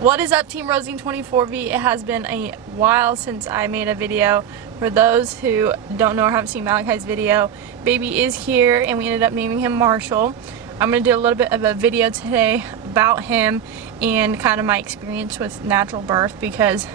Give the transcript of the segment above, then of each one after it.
What is up, Team Rosine 24V? It has been a while since I made a video. For those who don't know or haven't seen Malachi's video, baby is here and we ended up naming him Marshall. I'm going to do a little bit of a video today about him and kind of my experience with natural birth, because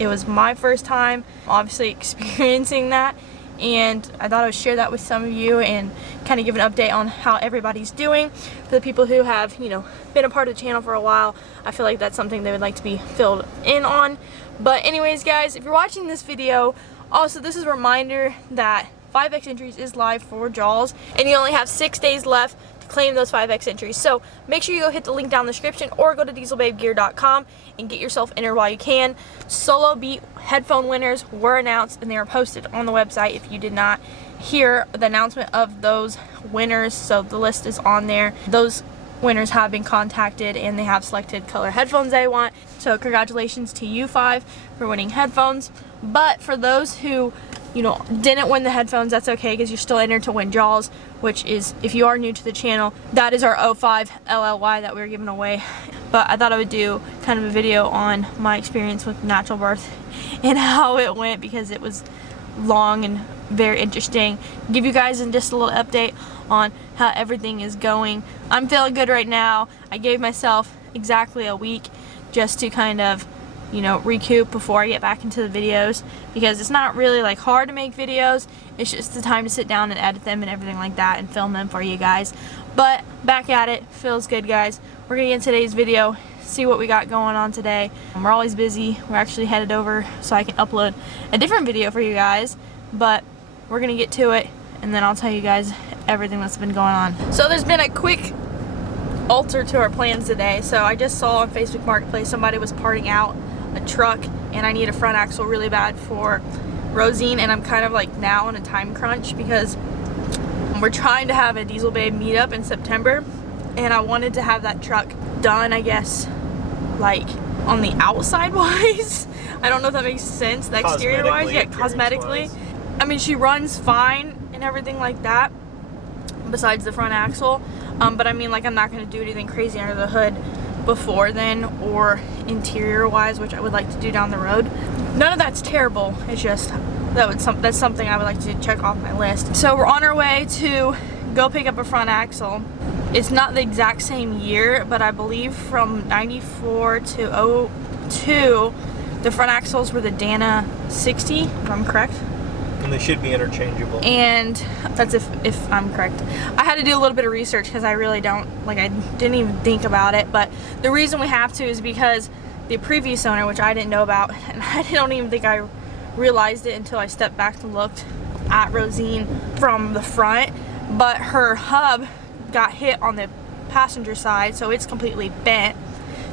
it was my first time obviously experiencing that, and I thought I would share that with some of you and kind of give an update on how everybody's doing. For the people who have, you know, been a part of the channel for a while, I feel like that's something they would like to be filled in on. But anyways, guys, if you're watching this video, also this is a reminder that 5X entries is live for Jaws, and you only have 6 days left to claim those 5X entries. So make sure you go hit the link down in the description or go to dieselbabegear.com and get yourself entered while you can. Solo Beat headphone winners were announced and they are posted on the website if you did not hear the announcement of those winners. So the list is on there. Those winners have been contacted and they have selected color headphones they want. So congratulations to you 5 for winning headphones. But for those who, you know, didn't win the headphones, that's okay, because you're still entered to win Jaws, which is, if you are new to the channel, that is our 05 LLY that we were giving away. But I thought I would do kind of a video on my experience with natural birth and how it went, because it was long and very interesting. Give you guys just a little update on how everything is going. I'm feeling good right now. I gave myself exactly a week just to kind of, you know, recoup before I get back into the videos, because it's not really like hard to make videos. It's just the time to sit down and edit them and everything like that and film them for you guys. But back at it, feels good, guys. We're gonna get in today's video, see what we got going on today. We're always busy. We're actually headed over so I can upload a different video for you guys, but we're gonna get to it and then I'll tell you guys everything that's been going on. So there's been a quick alter to our plans today. So I just saw on Facebook Marketplace somebody was parting out a truck and I need a front axle really bad for Rosine, and I'm kind of like now on a time crunch because we're trying to have a Diesel Babe meetup in September, and I wanted to have that truck done, I guess, like on the outside wise. I don't know if that makes sense. The exterior wise, yeah, cosmetically. I mean, she runs fine and everything like that besides the front axle, but I mean, like, I'm not going to do anything crazy under the hood before then, or interior wise, which I would like to do down the road. None of that's terrible. It's just that's something I would like to check off my list. So we're on our way to go pick up a front axle. It's not the exact same year, but I believe from 94 to 02 the front axles were the Dana 60, if I'm correct. And they should be interchangeable. And that's if I'm correct. I had to do a little bit of research because I really don't, like, I didn't even think about it. But the reason we have to is because the previous owner, which I didn't know about, and I don't even think I realized it until I stepped back and looked at Rosine from the front, but her hub got hit on the passenger side, so it's completely bent.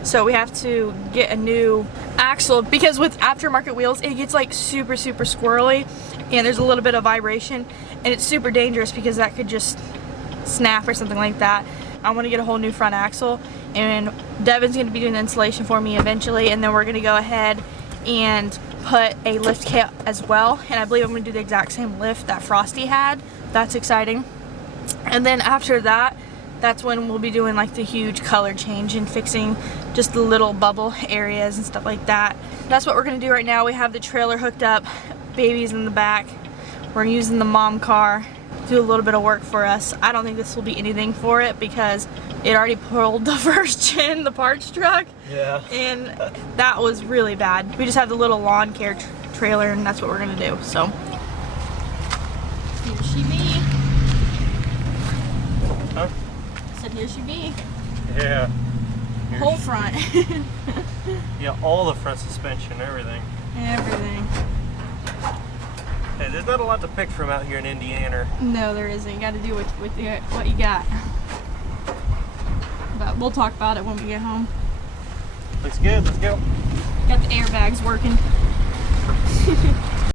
So we have to get a new axle, because with aftermarket wheels it gets like super squirrely and there's a little bit of vibration, and it's super dangerous because that could just snap or something like that. I want to get a whole new front axle, and Devin's going to be doing the installation for me eventually, and then we're going to go ahead and put a lift kit as well, and I believe I'm going to do the exact same lift that Frosty had. That's exciting. And then after that, that's when we'll be doing like the huge color change and fixing just the little bubble areas and stuff like that. That's what we're gonna do right now. We have the trailer hooked up, baby's in the back. We're using the mom car to do a little bit of work for us. I don't think this will be anything for it because it already pulled the first gen, the parts truck. Yeah. And that was really bad. We just have the little lawn care trailer, and that's what we're gonna do. So here she be. Huh? Here she be. Yeah. Whole front. Yeah, all the front suspension, everything. Everything. Hey, there's not a lot to pick from out here in Indiana. No, there isn't. You got to do with what you got. But we'll talk about it when we get home. Looks good. Let's go. Got the airbags working.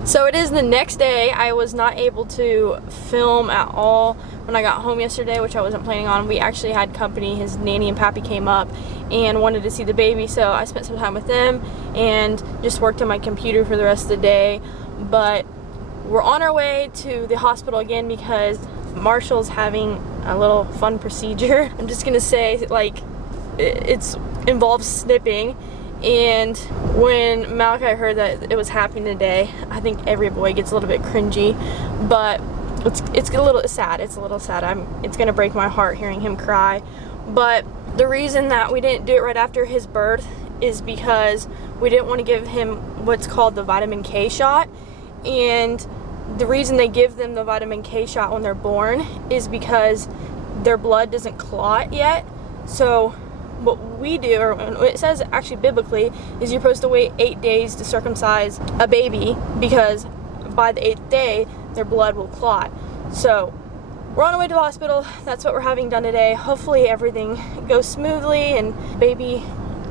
So it is the next day. I was not able to film at all when I got home yesterday, which I wasn't planning on. We actually had company. His nanny and pappy came up and wanted to see the baby, so I spent some time with them and just worked on my computer for the rest of the day. But we're on our way to the hospital again because Marshall's having a little fun procedure. I'm just gonna say, like, it involves snipping, And when Malachi heard that it was happening today, I think every boy gets a little bit cringy, but it's a little sad. It's a little sad. It's gonna break my heart hearing him cry. But the reason that we didn't do it right after his birth is because we didn't want to give him what's called the vitamin K shot. And the reason they give them the vitamin K shot when they're born is because their blood doesn't clot yet. So what we do, or it says actually biblically, is you're supposed to wait 8 days to circumcise a baby, because by the 8th day their blood will clot. So we're on our way to the hospital. That's what we're having done today. Hopefully everything goes smoothly and baby,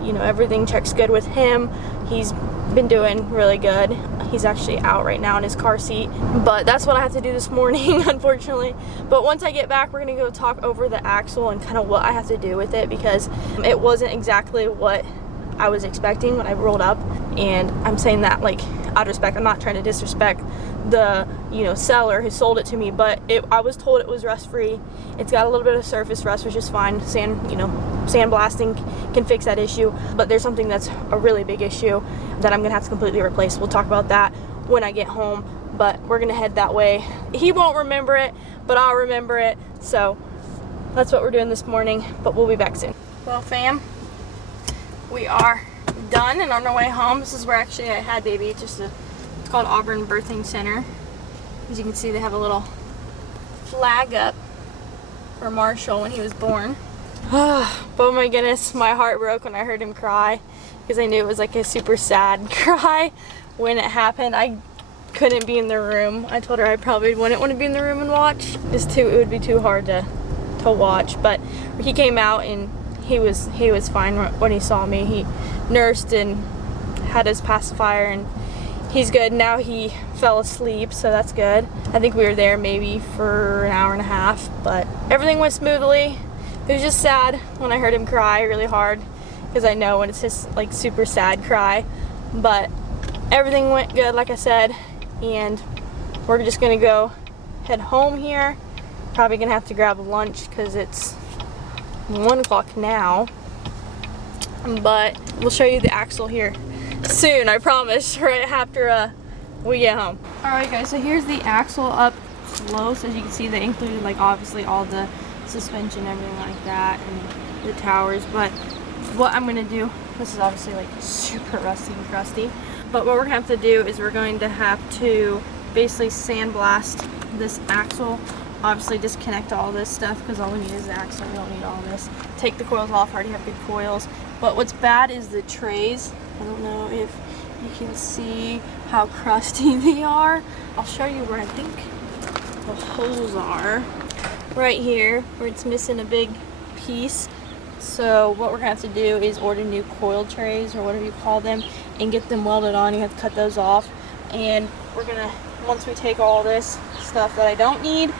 you know, everything checks good with him. He's been doing really good. He's actually out right now in his car seat, but that's what I have to do this morning, unfortunately. But once I get back, we're gonna go talk over the axle and kind of what I have to do with it, because it wasn't exactly what I was expecting when I rolled up. And I'm saying that like out of respect. I'm not trying to disrespect the, you know, seller who sold it to me, but I was told it was rust free. It's got a little bit of surface rust, which is fine. Sandblasting can fix that issue, but there's something that's a really big issue that I'm gonna have to completely replace. We'll talk about that when I get home, but we're gonna head that way. He won't remember it, but I'll remember it. So that's what we're doing this morning, but we'll be back soon. Well, fam, we are done and on our way home. This is where actually I had baby. It's called Auburn Birthing Center. As you can see, they have a little flag up for Marshall when he was born. Oh my goodness, my heart broke when I heard him cry, because I knew it was like a super sad cry when it happened. I couldn't be in the room. I told her I probably wouldn't want to be in the room and watch. It would be too hard to watch. But he came out and he was fine when he saw me. He nursed and had his pacifier and he's good. Now he fell asleep, so that's good. I think we were there maybe for an hour and a half, but everything went smoothly. It was just sad when I heard him cry really hard, because I know when it's just like super sad cry, but everything went good, like I said, and we're just gonna go head home here. Probably gonna have to grab lunch because it's 1 o'clock now, but we'll show you the axle here soon, I promise, right after we get home. Alright guys, so here's the axle up close. As you can see, they included like obviously all the suspension, everything like that, and the towers. But what I'm gonna do, this is obviously like super rusty and crusty, but what we're gonna have to do is we're going to have to basically sandblast this axle. Obviously disconnect all this stuff, because all we need is the axle. We don't need all this. Take the coils off. I already have good coils. But what's bad is the trays. I don't know if you can see how crusty they are. I'll show you where I think the holes are. Right here, where it's missing a big piece. So what we're gonna have to do is order new coil trays, or whatever you call them, and get them welded on. You have to cut those off. And we're gonna, once we take all this stuff that I don't need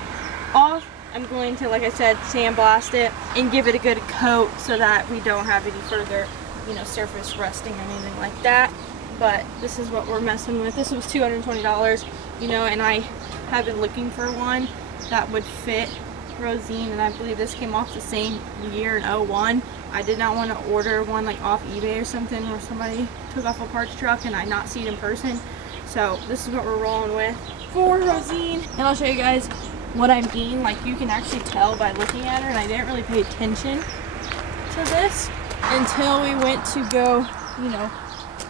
off, I'm going to, like I said, sandblast it and give it a good coat so that we don't have any further, you know, surface rusting or anything like that. But this is what we're messing with. This was $220, you know, and I have been looking for one that would fit Rosine, and I believe this came off the same year in 01. I did not want to order one like off eBay or something where somebody took off a parts truck and I not see it in person. So this is what we're rolling with for Rosine, and I'll show you guys what I mean. Like, you can actually tell by looking at her, and I didn't really pay attention to this until we went to go, you know,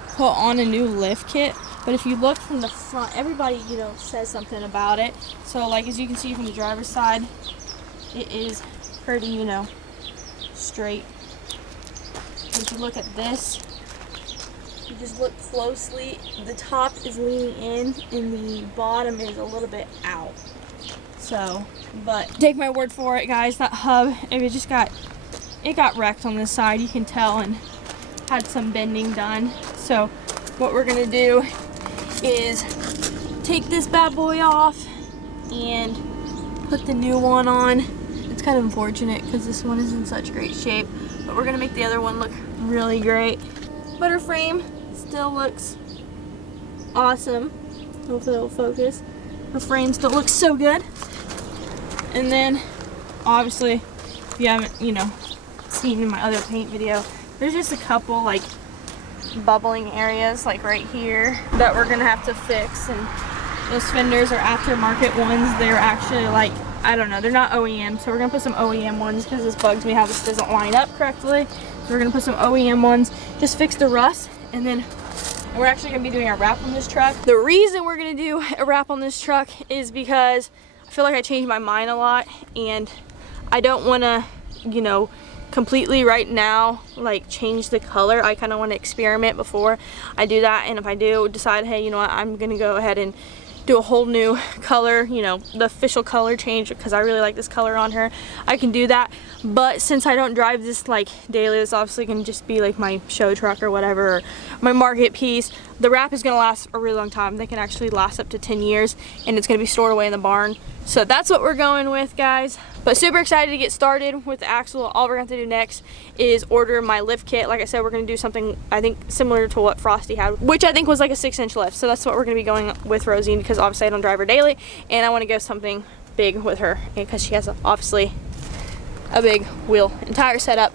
put on a new lift kit. But if you look from the front, everybody, you know, says something about it. So like, as you can see from the driver's side, it is pretty, you know, straight. If you look at this, you just look closely, the top is leaning in and the bottom is a little bit out. So, but take my word for it, guys, that hub, it got wrecked on this side, you can tell, and had some bending done. So what we're gonna do is take this bad boy off and put the new one on. It's kind of unfortunate because this one is in such great shape, but we're gonna make the other one look really great. But her frame still looks awesome. Hopefully it'll focus. Her frame still looks so good. And then obviously, if you haven't, you know, seen in my other paint video, there's just a couple like bubbling areas like right here that we're gonna have to fix, and those fenders are aftermarket ones. They're actually like, I don't know, they're not OEM, so we're gonna put some OEM ones because this bugs me how this doesn't line up correctly. So we're gonna put some OEM ones, just fix the rust, and then we're actually gonna be doing a wrap on this truck. The reason we're gonna do a wrap on this truck is because I feel like I changed my mind a lot, and I don't wanna, you know, completely right now like change the color. I kind of want to experiment before I do that, and if I do decide, hey, you know what, I'm gonna go ahead and do a whole new color, you know, the official color change, because I really like this color on her, I can do that. But since I don't drive this like daily, this obviously can just be like my show truck or whatever, or my market piece. The wrap is gonna last a really long time. They can actually last up to 10 years, and it's gonna be stored away in the barn. So that's what we're going with, guys. But super excited to get started with the axle. All we're going to do next is order my lift kit. Like I said, we're going to do something I think similar to what Frosty had, which I think was like a 6-inch lift. So that's what we're going to be going with Rosine, because obviously I don't drive her daily, and I want to go something big with her because she has obviously a big wheel and tire setup.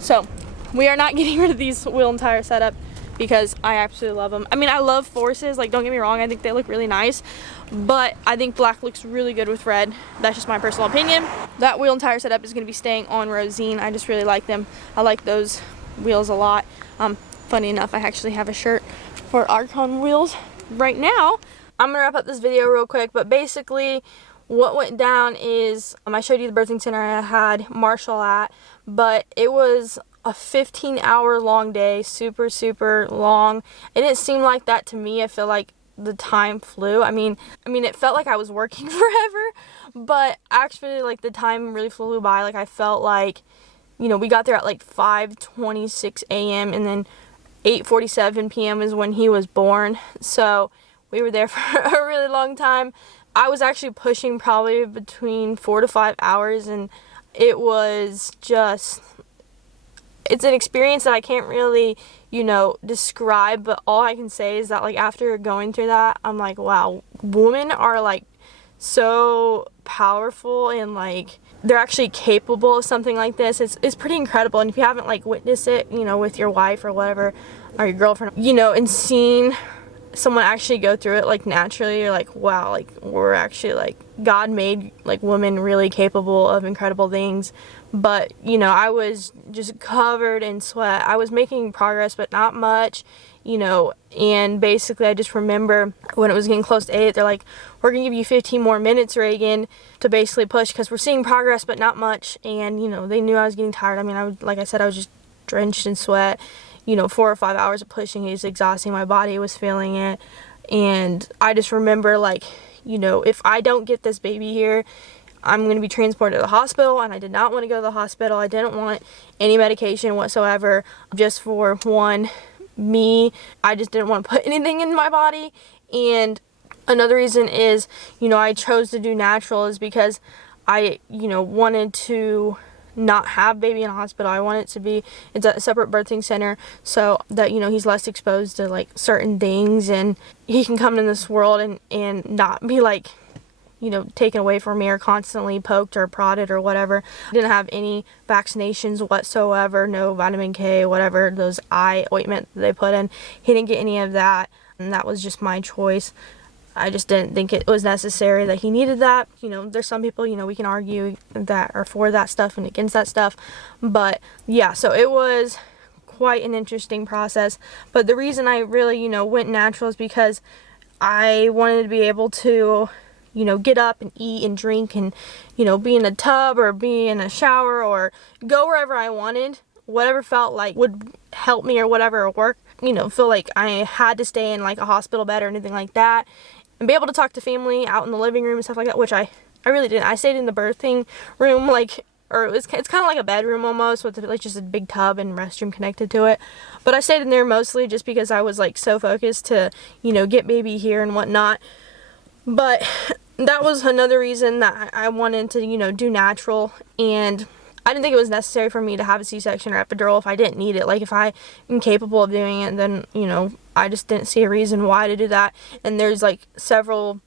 So we are not getting rid of these wheel and tire setup because I absolutely love them. I mean, I love Forces, like, don't get me wrong, I think they look really nice, but I think black looks really good with red. That's just my personal opinion. That wheel and tire setup is going to be staying on Rosine. I just really like them. I like those wheels a lot. Funny enough, I actually have a shirt for Archon wheels right now. I'm going to wrap up this video real quick, but basically what went down is, I showed you the birthing center I had Marshall at, but it was a 15-hour long day, super long. It didn't seem like that to me. I feel like the time flew. I mean it felt like I was working forever, but actually like the time really flew by. Like I felt like, you know, we got there at like 5:26 a.m. and then 8:47 p.m. is when he was born. So we were there for a really long time. I was actually pushing probably between 4 to 5 hours, and it was just, it's an experience that I can't really, you know, describe, but all I can say is that, like, after going through that, I'm like, wow, women are, like, so powerful, and, like, they're actually capable of something like this. It's pretty incredible, and if you haven't, like, witnessed it, you know, with your wife or whatever, or your girlfriend, you know, and seen someone actually go through it, like, naturally, you're like, wow, like, we're actually, like, God made, like, women really capable of incredible things. But, you know, I was just covered in sweat. I was making progress, but not much, you know, and basically I just remember when it was getting close to 8, they're like, we're gonna give you 15 more minutes, Reagan, to basically push, because we're seeing progress, but not much. And, you know, they knew I was getting tired. I mean, like I said, I was just drenched in sweat. You know, 4 or 5 hours of pushing is exhausting. My body was feeling it. And I just remember, like, you know, if I don't get this baby here, I'm going to be transported to the hospital, and I did not want to go to the hospital. I didn't want any medication whatsoever, just for one, me. I just didn't want to put anything in my body. And another reason is, you know, I chose to do natural is because I, you know, wanted to not have baby in a hospital. I want it to be, it's a separate birthing center, so that, you know, he's less exposed to, like, certain things, and he can come in this world and not be, like, you know, taken away from me or constantly poked or prodded or whatever. I didn't have any vaccinations whatsoever, no vitamin K, whatever, those eye ointment that they put in. He didn't get any of that, and that was just my choice. I just didn't think it was necessary that he needed that. You know, there's some people, you know, we can argue that are for that stuff and against that stuff. But yeah, so it was quite an interesting process. But the reason I really, you know, went natural is because I wanted to be able to, you know, get up and eat and drink and, you know, be in a tub or be in a shower or go wherever I wanted. Whatever felt like would help me or whatever, or work, you know, feel like I had to stay in like a hospital bed or anything like that. And be able to talk to family out in the living room and stuff like that, which I really didn't. I stayed in the birthing room, like, or it's kind of like a bedroom almost, with like just a big tub and restroom connected to it. But I stayed in there mostly just because I was like so focused to, you know, get baby here and whatnot. But that was another reason that I wanted to, you know, do natural. And I didn't think it was necessary for me to have a C-section or epidural if I didn't need it. Like, if I am capable of doing it, then, you know, I just didn't see a reason why to do that. And there's like several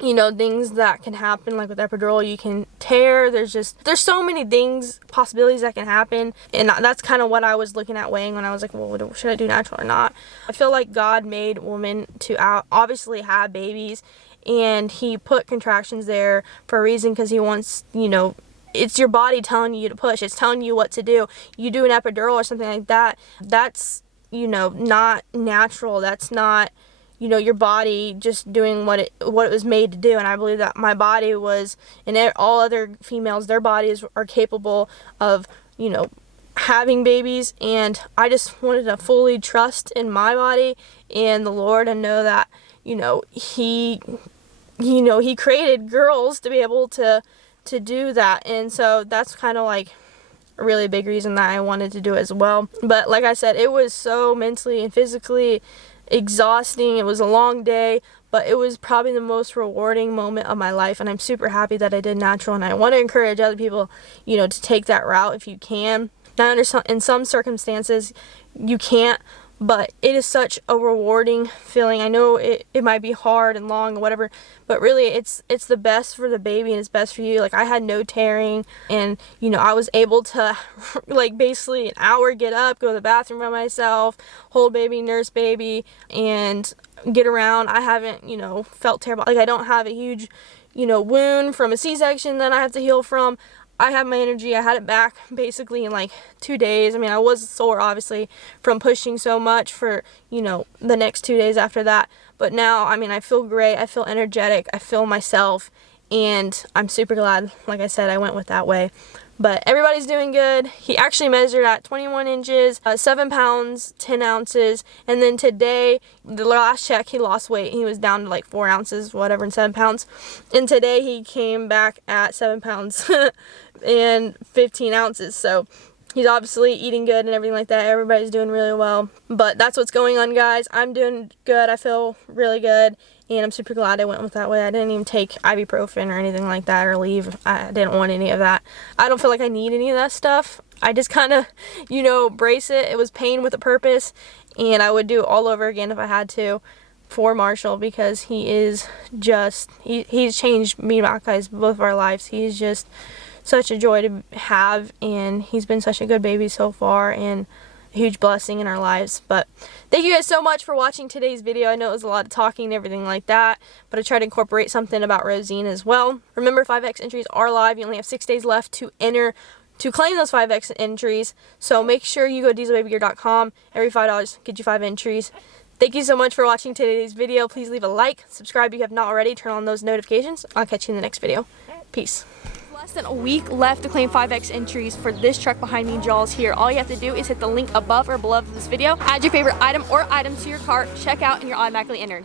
you know, things that can happen, like with epidural, you can tear. There's so many things, possibilities that can happen, and that's kind of what I was looking at weighing when I was like, well, should I do natural or not? I feel like God made women to obviously have babies, and he put contractions there for a reason, because he wants, you know, it's your body telling you to push. It's telling you what to do. You do an epidural or something like that, that's, you know, not natural. That's not, you know, your body just doing what it was made to do. And I believe that my body was, and all other females, their bodies are capable of, you know, having babies. And I just wanted to fully trust in my body and the Lord, and know that, you know, he created girls to be able to do that. And so that's kind of like a really big reason that I wanted to do it as well. But like I said, it was so mentally and physically exhausting. It was a long day, but it was probably the most rewarding moment of my life, and I'm super happy that I did natural. And I want to encourage other people, you know, to take that route if you can. Now, in some circumstances you can't, but it is such a rewarding feeling. I know it might be hard and long or whatever, but really it's the best for the baby, and it's best for you. Like, I had no tearing, and, you know, I was able to like basically an hour get up, go to the bathroom by myself, hold baby, nurse baby, and get around. I haven't, you know, felt terrible. Like, I don't have a huge, you know, wound from a C-section that I have to heal from. I have my energy. I had it back basically in like 2 days. I mean, I was sore obviously from pushing so much for, you know, the next 2 days after that. But now, I mean, I feel great. I feel energetic. I feel myself. And I'm super glad, like I said, I went with that way. But everybody's doing good. He actually measured at 21 inches, 7 pounds, 10 ounces. And then today, the last check, he lost weight. He was down to like 4 ounces, whatever, and 7 pounds. And today he came back at 7 pounds and 15 ounces. So he's obviously eating good and everything like that. Everybody's doing really well. But that's what's going on, guys. I'm doing good. I feel really good. And I'm super glad I went with that way. I didn't even take ibuprofen or anything like that, or leave. I didn't want any of that. I don't feel like I need any of that stuff. I just kind of, you know, brace it. It was pain with a purpose, and I would do it all over again if I had to for Marshall, because he is just, he's changed me and Malachi's, both of our lives. He's just such a joy to have, and he's been such a good baby so far, and huge blessing in our lives. But thank you guys so much for watching today's video. I know it was a lot of talking and everything like that, but I tried to incorporate something about Rosine as well. Remember, 5X entries are live. You only have 6 days left to claim those 5X entries, so make sure you go to dieselbabygear.com. Every $5 gets you 5 entries. Thank you so much for watching today's video. Please leave a like, subscribe if you have not already, turn on those notifications. I'll catch you in the next video. Peace. Less than a week left to claim 5X entries for this truck behind me, Jaws here. All you have to do is hit the link above or below this video, add your favorite item or items to your cart, check out, and you're automatically entered.